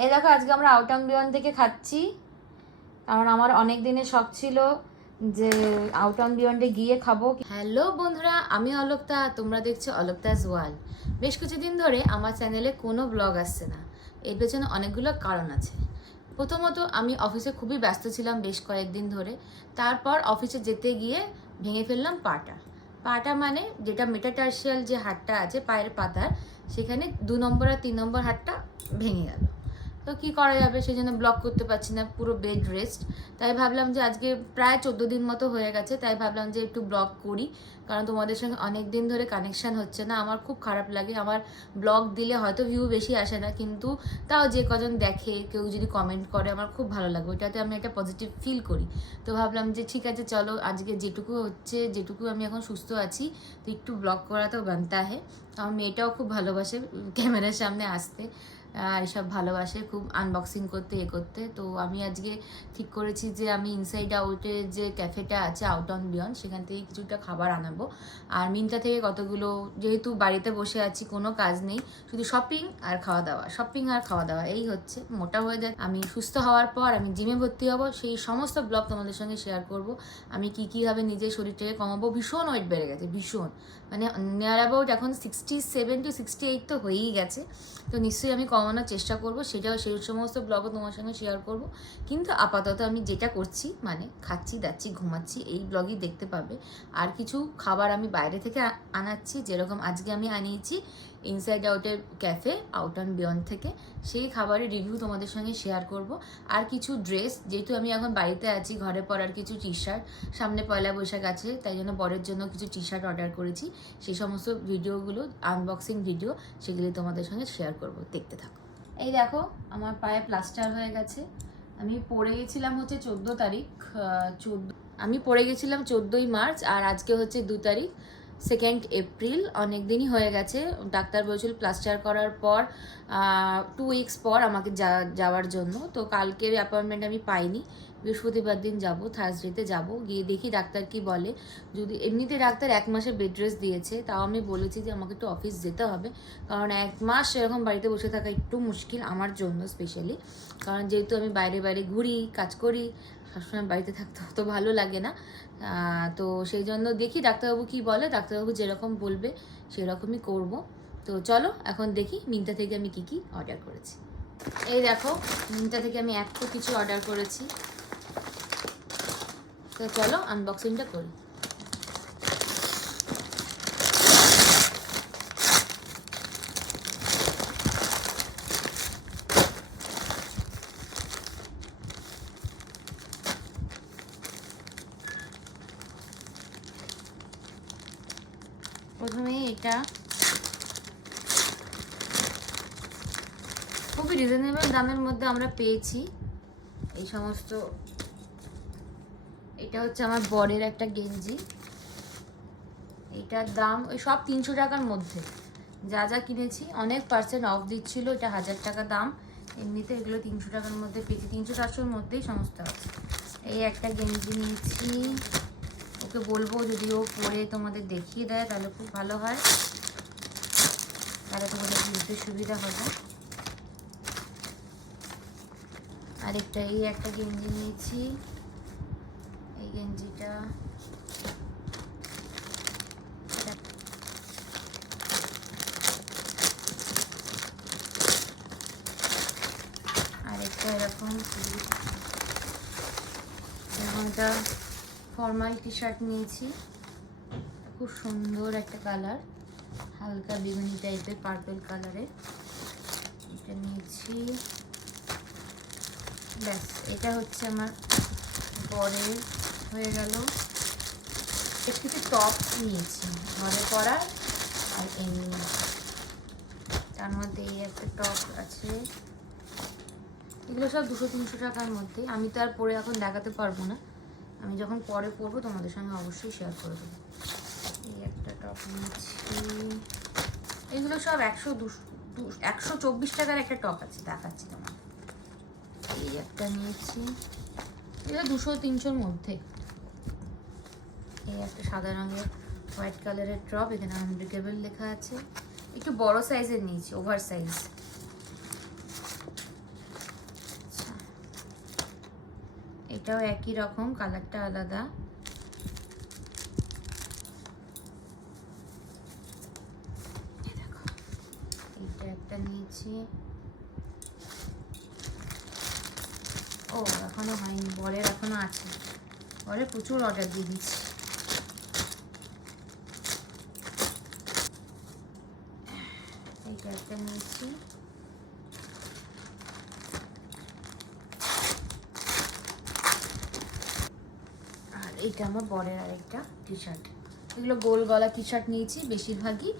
এই দেখো আজকে আমরা আউটাং বিয়ন থেকে খাচ্ছি, কারণ আমার অনেক দিনের শখ ছিল যে আউটাং বিয়ন্ডে গিয়ে খাবো। হ্যালো বন্ধুরা, আমি অলোক্তা, তোমরা দেখছো অলোক্তাস ওয়ার্ল্ড। বেশ কিছুদিন ধরে আমার চ্যানেলে কোনো ব্লগ আসছে না। এর পেছনে অনেকগুলো কারণ আছে। প্রথমত, আমি অফিসে খুবই ব্যস্ত ছিলাম বেশ কয়েকদিন ধরে। তারপর অফিসে যেতে গিয়ে ভেঙে ফেললাম পাটা মানে যেটা মেটাটার্সিয়াল যে হাড়টা আছে পায়ের পাতার, সেখানে 2 নম্বর আর 3 নম্বর হাড়টা ভেঙে গেল। তো কি করা যাবে, সেই জন্য ব্লগ করতে পারছি না, পুরো বেড রেস্ট। তাই ভাবলাম যে আজকে প্রায় 14 দিন মতো হয়ে গেছে, তাই ভাবলাম যে একটু ব্লগ করি, কারণ তোমাদের সঙ্গে অনেক দিন ধরে কানেকশান হচ্ছে না। আমার খুব খারাপ লাগে, আমার ব্লগ দিলে হয়তো ভিউ বেশি আসে না, কিন্তু তাও যে কজন দেখে কেউ যদি কমেন্ট করে আমার খুব ভালো লাগে, ওইটাতে আমি একটা পজিটিভ ফিল করি। তো ভাবলাম যে ঠিক আছে, চলো আজকে যেটুকু হচ্ছে, যেটুকু আমি এখন সুস্থ আছি, তো একটু ব্লগ করা তো বানতা হে। আমার মেয়েটাও খুব ভালোবাসে ক্যামেরার সামনে আসতে, এসব ভালোবাসে খুব আনবক্সিং করতে করতে। তো আমি আজকে ঠিক করেছি যে আমি ইনসাইড আউটের যে ক্যাফেটা আছে আউট অন বিয়ন্ড, সেখান থেকে কিছুটা খাবার আনাবো। আর মিন্ত্রা থেকে কতগুলো, যেহেতু বাড়িতে বসে আছি কোনো কাজ নেই, শুধু শপিং আর খাওয়া দাওয়া এই হচ্ছে। মোটা হয়ে যায়, আমি সুস্থ হওয়ার পর আমি জিমে ভর্তি হব, সেই সমস্ত ব্লগ তোমাদের সঙ্গে শেয়ার করব। আমি কীভাবে নিজের শরীরটাকে কমাবো। ভীষণ ওয়েট বেড়ে গেছে, ভীষণ, মানে নিয়ার অ্যাবাউট এখন 67 to 68 তো হয়েই গেছে। তো নিশ্চয়ই আমি কমানোর চেষ্টা করব, সেটাও সেই সমস্ত ব্লগও তোমার সঙ্গে শেয়ার করব। কিন্তু আপাতত আমি যেটা করছি, মানে খাচ্ছি দাচ্ছি ঘুমাচ্ছি, এই ব্লগই দেখতে পাবে। আর কিছু খাবার আমি বাইরে থেকে আনাচ্ছি, যেরকম আজকে আমি আনিয়েছি ইনসাইড আউটের ক্যাফে আউট অন বিয়ন্ড থেকে, সেই খাবারের রিভিউ তোমাদের সঙ্গে শেয়ার করব। আর কিছু ড্রেস, যেহেতু আমি এখন বাড়িতে আছি, ঘরে পরার কিছু টি শার্ট, সামনে পয়লা বৈশাখ আছে, তাই জন্য বরের জন্য কিছু টি শার্ট অর্ডার করেছি। সেই সমস্ত ভিডিওগুলো, আনবক্সিং ভিডিও, সেগুলি তোমাদের সঙ্গে শেয়ার করব, দেখতে থাকো। এই দেখো আমার পায়ে প্লাস্টার হয়ে গেছে। আমি পড়ে গেছিলাম হচ্ছে 14 তারিখ, আমি পড়ে গেছিলাম 14ই মার্চ, আর আজকে হচ্ছে 2 তারিখ, 2 এপ্রিল। অনেক দিনই হয়ে গেছে। ডাক্তার বলেছিল প্লাস্টার করার পর 2 উইকস পর আমাকে যাওয়ার জন্য। তো কালকের অ্যাপয়েন্টমেন্ট আমি পাইনি, বৃহস্পতিবার দিন যাব, থার্সডেতে যাব, গিয়ে দেখি ডাক্তার কি বলে। যদি এমনিতে ডাক্তার 1 মাসের বেড রেস্ট দিয়েছে, তাও আমি বলেছি যে আমাকে একটু অফিস যেতে হবে, কারণ 1 মাস এরকম বাড়িতে বসে থাকা একটু মুশকিল আমার জন্য স্পেশালি, কারণ যেহেতু আমি বাইরে বাইরে ঘুরি, কাজ করি, সবসময় বাড়িতে থাকতে অত ভালো লাগে না। তো সেই জন্য দেখি ডাক্তারবাবু কি বলে, ডাক্তারবাবু যেরকম বলবে সেরকমই করব। তো চলো এখন দেখি মিন্ত্রা থেকে আমি কি অর্ডার করেছি। এই দেখো মিন্ত্রা থেকে আমি এত কিছু অর্ডার করেছি, তো চলো আনবক্সিংটা করি। প্রথমে এটা খুবই রিজনেবল দামের মধ্যে আমরা পেয়েছি এই সমস্ত। এটা হচ্ছে আমার বরের একটা গেঞ্জি, এটার দাম ওই সব 300 টাকার মধ্যে। যা যা কিনেছি অনেক % অফ দিচ্ছিল, এটা 1000 টাকা দাম, এমনিতে এগুলো 300 টাকার মধ্যে পেয়েছি, 300-400-র মধ্যেই সমস্ত আছে। এই একটা গেঞ্জি নিয়েছি, ওকে বলবো যদি ও পরে তোমাদের দেখিয়ে দেয় তাহলে খুব ভালো হয়, তাহলে তোমাদের বুঝতে সুবিধা হবে। আরেকটা এই একটা গেঞ্জি নিয়েছি, এই গেঞ্জিটা আরেকটা এরকম একটা ফর্মাল টি শার্ট নিয়েছি, খুব সুন্দর একটা কালার, হালকা বেগুনি টাইপের পার্পল কালারের, এটা নিয়েছি। ব্যাস, এটা হচ্ছে আমার বরের হয়ে গেল। একটু টপ নিয়েছি ঘরে পরার, আর এমনি তার মধ্যে এই একটা টপ আছে। এগুলো সব 200-300 টাকার মধ্যে। আমি তো আর পরে এখন দেখাতে পারবো না, আমি যখন পরে পরবো তোমাদের সঙ্গে অবশ্যই শেয়ার করে দেবো। এই একটা টপ নিয়েছি, এগুলো সব 124 টাকার একটা টপ আছে, দেখাচ্ছি তোমার। এই একটা নিয়েছি, এটা 200-300-র মধ্যে। এই একটা সাদা রঙের হোয়াইট কালারের টপ, এখানে আনব্রেকেবল লেখা আছে, একটু বড় সাইজের নিয়েছি, ওভার সাইজ। এটাও একই রকম, কালারটা আলাদা। দেখো এইটা একটা নিয়েছি। ও এখনো হয়নি, বরের এখনো আছে, বরের প্রচুর অর্ডার দিয়ে দিচ্ছি। এইটা একটা নিয়েছি। আর এইটা আমার বরের আরেকটা টি শার্ট। এগুলো গোল গলা টি শার্ট নিয়েছি বেশিরভাগই।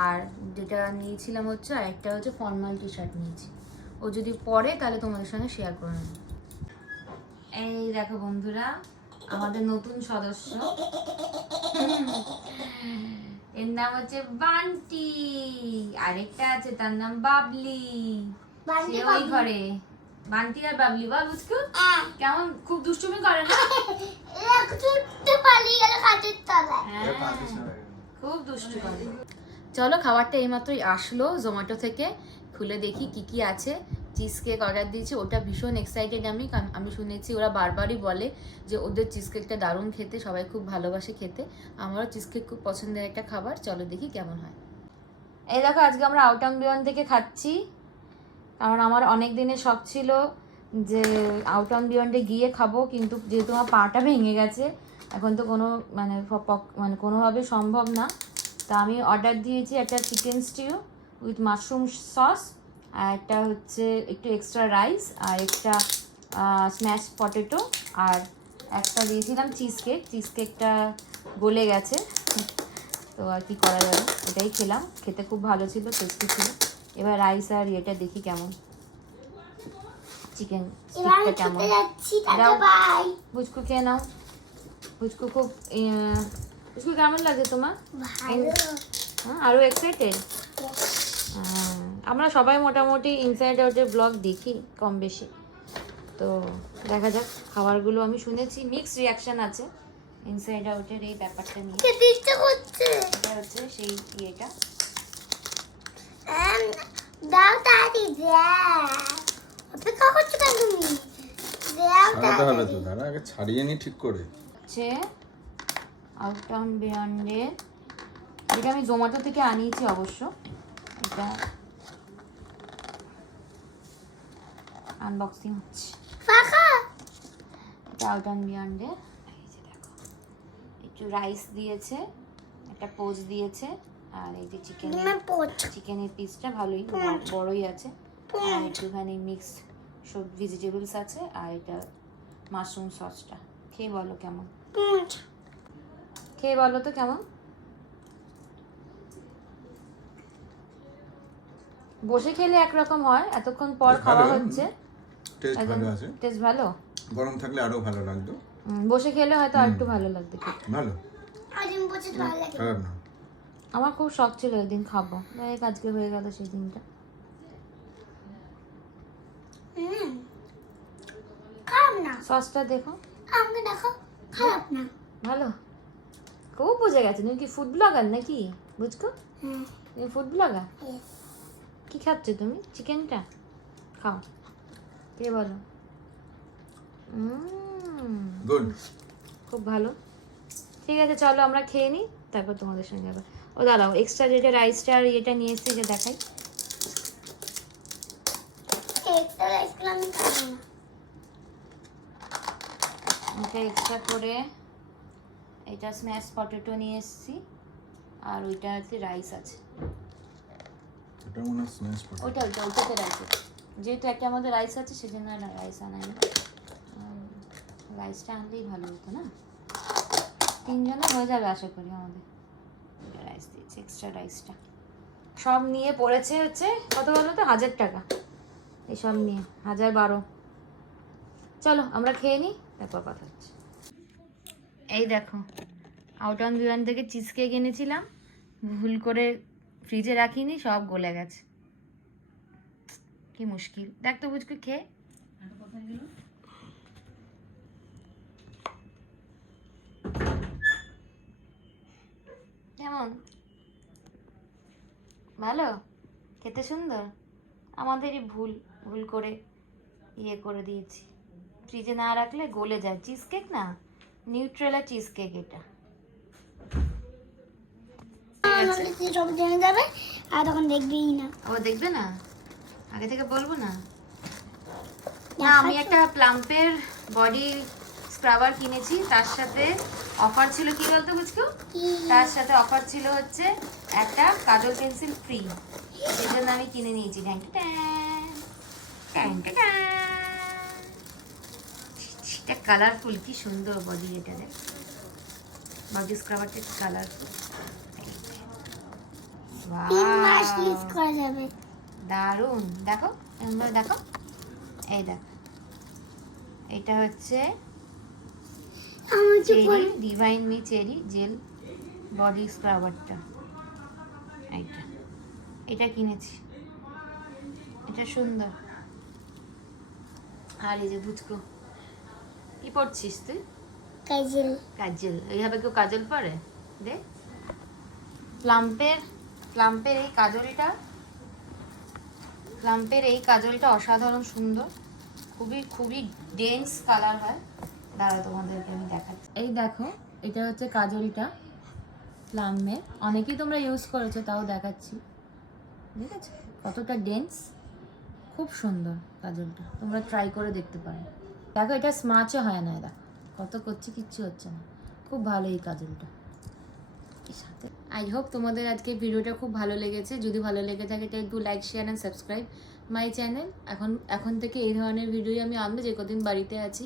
আর যেটা নিয়েছিলাম হচ্ছে আরেকটা হচ্ছে ফর্মাল টি শার্ট নিয়েছি। ও যদি পরে তাহলে তোমাদের সঙ্গে শেয়ার করে নেব। এই দেখো বন্ধুরা, আমাদের নতুন সদস্য, এর নাম হচ্ছে বান্টি। আরেকটা আছে তার নাম বাবলি। সে ওই ঘরে। বান্টি আর বাবলি, বল বুঝকু কেমন খুব দুষ্টুমি করে না? খুব দুষ্টু করে। চলো, খাবারটা এইমাত্রই আসলো জোম্যাটো থেকে, খুলে দেখি কি কি আছে। চিজ কেক অর্ডার দিয়েছি, ওটা ভীষণ এক্সাইটেড আমি, কারণ আমি শুনেছি ওরা বারবারই বলে যে ওদের চিজ কেকটা দারুণ খেতে, সবাই খুব ভালোবাসে খেতে। আমারও চিজ কেক খুব পছন্দের একটা খাবার। চলো দেখি কেমন হয়। এই দেখো, আজকে আমরা আউটাং বিয়ন থেকে খাচ্ছি, কারণ আমার অনেক দিনের শখ ছিল যে আউটাং বিয়ন্ডে গিয়ে খাবো, কিন্তু যেহেতু আমার পাটা ভেঙে গেছে এখন তো কোনো মানে কোনোভাবে সম্ভব না। তা আমি অর্ডার দিয়েছি একটা chicken stew with mushroom sauce, আর একটা হচ্ছে একটু এক্সট্রা রাইস, আর একটা স্ম্যাশ পটেটো, আর একটা দিয়েছিলাম চিজ কেক। চিজ কেকটা গলে গেছে, তো আর কি করা যাবে, ওটাই খেলাম। খেতে খুব ভালো ছিল, টেস্টি ছিল। এবার রাইস আর এটা দেখি কেমন, চিকেন স্টিকটা কেমন। বুঝকু খেয়ে নাও। বুঝকু খুব বুঝকু কেমন লাগে তোমার? হ্যাঁ, আরো এক্সাইটেড। আমরা সবাই মোটামুটি ইনসাইড আউটের ব্লগ দেখি কম বেশি, তো দেখা যাক খাবারগুলো। আমি শুনেছি মিক্স রিয়াকশন আছে ইনসাইড আউটের এই ব্যাপারটা নিয়ে। এটা হচ্ছে সেই ইয়েটা। দাও তাড়াতাড়ি দাও, অপেক্ষা করছো কেন তুমি? দাও তাড়াতাড়ি তো দাঁড়া, আগে ছাড়িয়ে নি ঠিক করে। হচ্ছে আউটাউন বিয়ন্ডের, এটা আমি জোম্যাটো থেকে আনিয়েছি অবশ্য। এটা আনবক্সিং হচ্ছে। ফাঁকা এটা আউটাউন বিয়ন্ডের। এই যে দেখো, একটু রাইস দিয়েছে, একটা পোজ দিয়েছে, আর এই যে চিকেনের পিসটা ভালোই বড়ই আছে, আর একটুখানি মিক্স সব ভেজিটেবলস আছে, আর এটা মাশরুম সসটা। খেয়ে বলো কেমন, খেয়ে বলো তো কেমন। বসে খেলে একরকম হয়, এতক্ষণ পর খাওয়া হচ্ছে। টেস্ট ভালো আছে, টেস্ট ভালো। গরম থাকলে আরো ভালো লাগতো, বসে খেলে হয়তো আর একটু ভালো লাগতো। ভালো, খারাপ না। আমার খুব শখ ছিল একদিন খাবো, আজকে হয়ে গেল সেই দিনটা। খারাপ না, সসটা দেখো, আমাকে দেখো, খারাপ না, ভালো। খুব বুঝে গেছে, তুমি কি ফুড ব্লগার নাকি? বুঝকো তুমি ফুড ব্লগার? কি খাচ্ছ তুমি? চিকেনটা খাও, কে বলো। গুড, খুব ভালো। ঠিক আছে, চলো আমরা খেয়ে নিই, তারপর তোমাদের সঙ্গে আবার। ও দাঁড়াও, এক্সট্রা যেটা রাইসটা আর ইয়েটা নিয়ে এসেছি, যে দেখাই। এটা এক্সট্রা করে এটা স্ম্যাশ পটেটো নিয়ে এসেছি, আর ওইটা হচ্ছে রাইস আছে। এটা মনে হয় স্ম্যাশ পটেটো। ওইটাতে রাইস আছে, যেহেতু একটা আমাদের রাইস আছে সেজন্য রাইস আনাই না। রাইসটা আনলেই ভালো হতো না, তিনজনে হয়ে যাবে আশা করি আমাদের। রাইস দিয়েছি, এক্সট্রা রাইসটা। সব নিয়ে পড়েছে হচ্ছে কত বলো তো, 1000 টাকা। এইসব নিয়ে 1012। চলো আমরা খেয়ে নিই, তারপর কথা হচ্ছে। এই দেখো, আউটাউন বিমান থেকে চিজ কেক এনেছিলাম, ভুল করে ফ্রিজে রাখিনি, সব গলে গেছে। কি মুশকিল, দেখ তো বুঝকো খেয়ে। কেমন, ভালো খেতে, সুন্দর। আমাদেরই ভুল করে ইয়ে করে দিয়েছি, ফ্রিজে না রাখলে গলে যায়। চিজ কেক না, নিউট্রেলা চিজ কেক এটা। নাহলে তুই সব জেনে যাবে আর তখন দেখবেই না। ও দেখবে না, আগে থেকে বলবো না। না, আমি একটা প্লাম্পের বডি স্ক্রাবার কিনেছি, তার সাথে অফার ছিল কি বলতো বুঝছো? তার সাথে অফার ছিল হচ্ছে একটা কাজল পেন্সিল ফ্রি, সেই জন্য আমি কিনে নিয়েছি। এটা কালারফুল, কি সুন্দর বডি, এটা দেখ বডি স্ক্রাবারটা কালারফুল। 3 মাস ইউজ করা যাবে। দারুণ, দেখো এবার দেখো, এই দেখ, এটা হচ্ছে আমার তো cherry divine me cherry gel body স্ক্রাবারটা। এইটা এটা কিনেছি, এটা সুন্দর। আর এই যে বুঝকো, কি পড়ছিস তুই? কাজল। কাজল, এইভাবে কেউ কাজল পরে? দেখ প্লাম্পের এই কাজলটা, প্লাম্পের এই কাজলটা অসাধারণ সুন্দর, খুবই খুবই ডেন্স কালার হয়। দাঁড়াও তোমাদেরকে আমি দেখাচ্ছি। এই দেখো, এটা হচ্ছে কাজলটা প্লামের, অনেকেই তোমরা ইউজ করেছো, তাও দেখাচ্ছি। ঠিক আছে, কতটা ডেন্স, খুব সুন্দর কাজলটা, তোমরা ট্রাই করে দেখতে পারো। দেখো এটা স্মাচও হয় না, দেখো কত করছি, কিচ্ছু হচ্ছে না, খুব ভালো এই কাজলটা। সাথে আই হোপ তোমাদের আজকে ভিডিওটা খুব ভালো লেগেছে। যদি ভালো লেগে থাকে তো একটু like, share and subscribe my channel. এখন থেকে এই ধরনের ভিডিওই আমি আনবো, যে কদিন বাড়িতে আছি।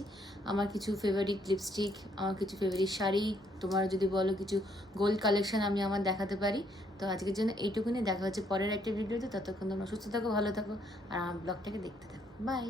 আমার কিছু ফেভারিট লিপস্টিক, আমার কিছু ফেভারিট শাড়ি, তোমার যদি বলো কিছু গোল্ড কালেকশন আমি আমার দেখাতে পারি। তো আজকের জন্য এইটুকুনি, দেখা হচ্ছে পরের একটা ভিডিওতে। ততক্ষণ তোমরা সুস্থ থাকো, ভালো থাকো, আর আমার ব্লগটাকে দেখতে থাকো। বাই।